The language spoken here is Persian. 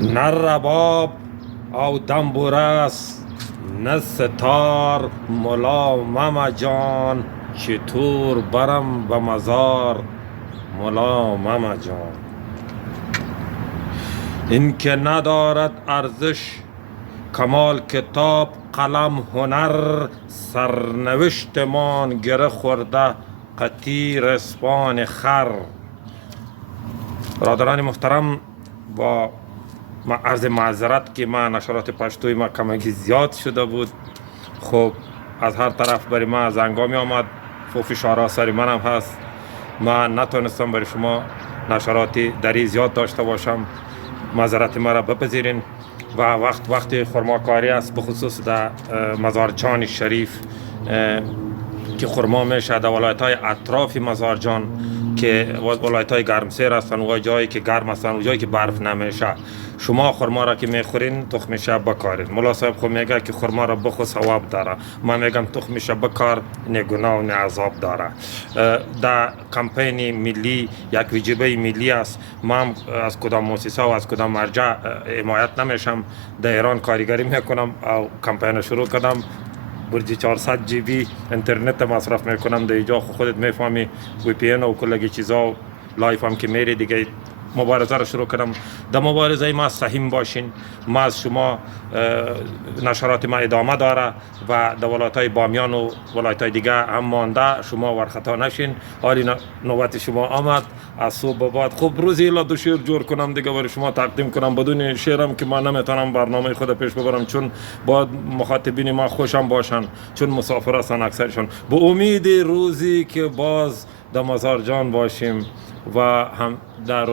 نه رباب او دنبور است، نه ستار ملا ماما جان، چطور برم به مزار ملا ماما جان. این که ندارد ارزش کمال کتاب قلم هنر، سرنوشتمان گره خورده قطیر اسپان خر. برادران محترم، با عرض معذرت که من نشرات پشتوی ما کمکی زیاد شده بود. خب از هر طرف برای ما زنگا می آمد، فشارها سر منم هست، من نتونستم برای شما نشراتی دری زیاد داشته باشم، معذرت ما را بپذیرین. و وقت خرماکاری است، بخصوص در مزارجان شریف که خرما میشه در ولایت های اطراف مزارجان که ولایت های گرمسیر هستن و جایی که گرم هستن و جایی که برف نمیشه. شما خرما را که میخورین تخمش بکارین. ملا صاحب خود میگه که خرما را بخور ثواب داره، من میگم تخمش بکار، نه گناه و نه عذاب داره. در کمپین ملی یک وجیبه ملی است. من از کدام مؤسسه و از کدام مرجع حمایت نمیشم. در ایران کارگری میکنم او کمپین شروع کردم، برج 400 جی بی اینترنت مصرف میکنم. در اینجا خودت میفهمی وی پی ان و کلگی چیزا لایف هم که میری دیگه. مبارزه را شروع کردم. در مبارزه ما سهیم باشین. ما از شما نشرات ما ادامه داره و در ولایت های بامیان و ولایت های دیگه هم مانده، شما ورخطا نشین. حالی نوبت شما آمد، از صبح به بعد خب روزی الا دو شعر جور کنم دیگه برای شما تقدیم کنم. بدون شعرم که من نمیتونم برنامه خود پیش ببرم، چون باید مخاطبین ما خوشم باشن، چون مسافر هستن اکثرشون. به امید روزی که باز در مزارجان باشیم و هم در